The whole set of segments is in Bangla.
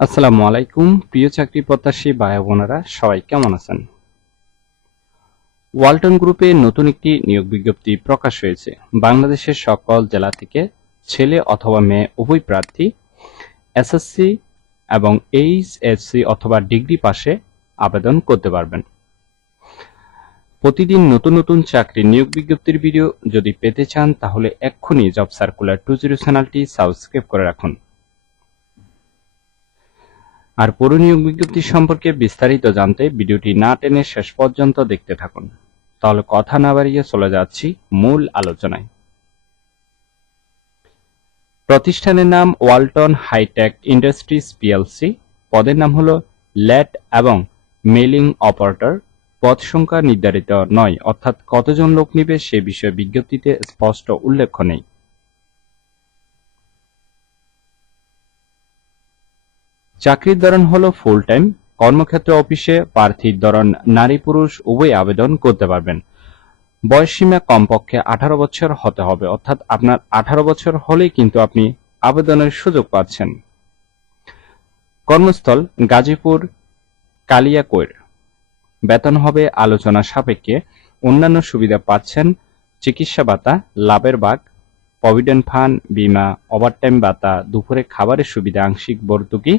আসসালামু আলাইকুম প্রিয় চাকরি প্রত্যাশী ভাই বোনেরা, সবাই কেমন আছেন? ওয়ালটন গ্রুপে নতুন একটি নিয়োগ বিজ্ঞপ্তি প্রকাশ হয়েছে। বাংলাদেশের সকল জেলা থেকে ছেলে অথবা মেয়ে উভয় প্রার্থী এসএসসি এবং এইচএসসি অথবা ডিগ্রি পাশে আবেদন করতে পারবেন। প্রতিদিন নতুন নতুন চাকরির নিয়োগ বিজ্ঞপ্তির ভিডিও যদি পেতে চান তাহলে এক্ষুনি জব সার্কুলার 20 চ্যানেলটি সাবস্ক্রাইব করে রাখুন। আর পুরো নিয়োগ বিজ্ঞপ্তি সম্পর্কে বিস্তারিত জানতে ভিডিওটি না টেনে শেষ পর্যন্ত দেখতে থাকুন। তাহলে কথা না বাড়িয়ে চলে যাচ্ছি মূল আলোচনায়। প্রতিষ্ঠানের নাম ওয়ালটন হাইটেক ইন্ডাস্ট্রিজ পিএলসি। পদের নাম হলো ল্যাট এবং মেলিং অপারেটর। পদ সংখ্যা নির্ধারিত নয়, অর্থাৎ কতজন লোক নিবে সে বিষয়ে বিজ্ঞপ্তিতে স্পষ্ট উল্লেখ নেই। চাকরির ধরন হলো ফুল টাইম। কর্মক্ষেত্র অফিসে প্রার্থীর ধরন নারী পুরুষ উভয় আবেদন করতে পারবেন। বয়সসীমা কমপক্ষে 18 বছর হতে হবে, অর্থাৎ আপনার 18 বছর হলেই কিন্তু আপনি আবেদনের সুযোগ পাচ্ছেন। কর্মস্থল গাজীপুর কালিয়াকৈর। বেতন হবে আলোচনা সাপেক্ষে। অন্যান্য সুবিধা পাচ্ছেন চিকিৎসা ভাতা, লাভের ভাগ, প্রভিডেন্ট ফান্ড, বীমা, ওভারটাইম ভাতা, দুপুরে খাবারের সুবিধা, আংশিক ভর্তুকি,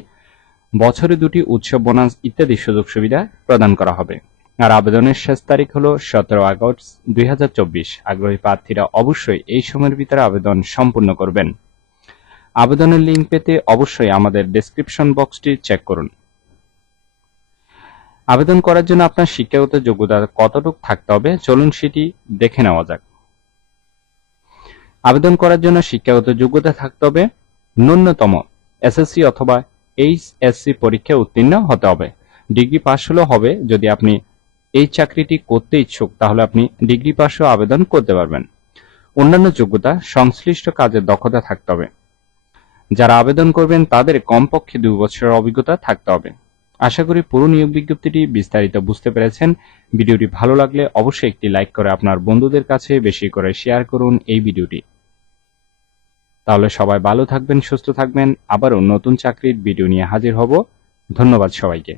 বছরে 2টি উৎসব বোনাস ইত্যাদি সুযোগ সুবিধা প্রদান করা হবে। আর আবেদনের শেষ তারিখ হলো 17 আগস্ট 2024। আগ্রহী প্রার্থীরা অবশ্যই এই সময়ের ভিতরে আবেদন সম্পূর্ণ করবেন। আবেদনের লিঙ্ক পেতে অবশ্যই আমাদের ডেসক্রিপশন বক্সটি চেক করুন। আবেদন করার জন্য আপনার শিক্ষাগত যোগ্যতা কতটুকু থাকতে হবে চলুন সেটি দেখে নেওয়া যাক। আবেদন করার জন্য শিক্ষাগত যোগ্যতা থাকতে হবে ন্যূনতম এসএসসি অথবা এইচএসসি পরীক্ষায় উত্তীর্ণ হতে হবে। ডিগ্রি পাস হলেও হবে। যদি আপনি এই চাকরিটি করতে ইচ্ছুক তাহলে আপনি ডিগ্রি পাসও আবেদন করতে পারবেন। অন্যান্য যোগ্যতা সংশ্লিষ্ট কাজের দক্ষতা থাকতে হবে। যারা আবেদন করবেন তাদের কমপক্ষে 2 বছরের অভিজ্ঞতা থাকতে হবে। আশা করি পুরো নিয়োগ বিজ্ঞপ্তিটি বিস্তারিত বুঝতে পেরেছেন। ভিডিওটি ভালো লাগলে অবশ্যই একটি লাইক করে আপনার বন্ধুদের কাছে বেশি করে শেয়ার করুন এই ভিডিওটি। তাহলে সবাই ভালো থাকবেন, সুস্থ থাকবেন। আবারও নতুন চাকরির ভিডিও নিয়ে হাজির হব। ধন্যবাদ সবাইকে।